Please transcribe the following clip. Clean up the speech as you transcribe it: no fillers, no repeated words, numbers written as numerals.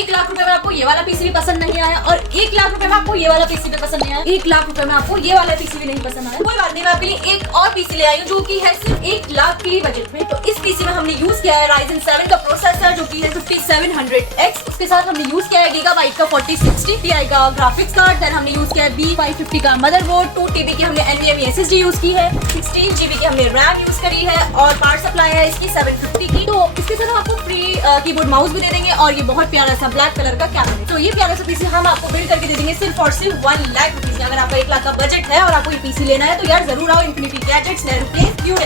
1 लाख रुपए में आपको ये वाला पीसी भी पसंद नहीं आया और 1 लाख रुपए में आपको ये वाला पीसी भी पसंद नहीं आया, 1 लाख रुपए में आपको ये वाला पीसी भी नहीं पसंद आया, कोई बात नहीं, मैं आपके लिए एक और पीसी ले आई हूँ जो कि है सिर्फ 1 लाख के बजट में। तो इस पीसी में हमने यूज किया है Ryzen 7 का प्रोसेसर जो कि है 5700X। उसके साथ हमने यूज किया है गीगाबाइट का 4060 Ti का ग्राफिक्स कार्ड, देन हमने यूज किया है B550 का मदरबोर्ड, 2TB की हमने NVMe SSD यूज की है, 16GB की हमने रैम यूज करी है और पावर सप्लाई है इसकी 750 की। तो इसके साथ हम आपको फ्री कीबोर्ड माउस भी दे देंगे और ये बहुत प्यारा सा ब्लैक कलर का कैमरा है। तो ये प्यारा सा पीसी हम आपको बिल्ड करके दे देंगे सिर्फ और सिर्फ 1 लाख रुपीज। अगर आपका 1 लाख का बजट है और आपको ये पीसी लेना है तो यार जरूर आओ infinity gadgets, Nehru place, new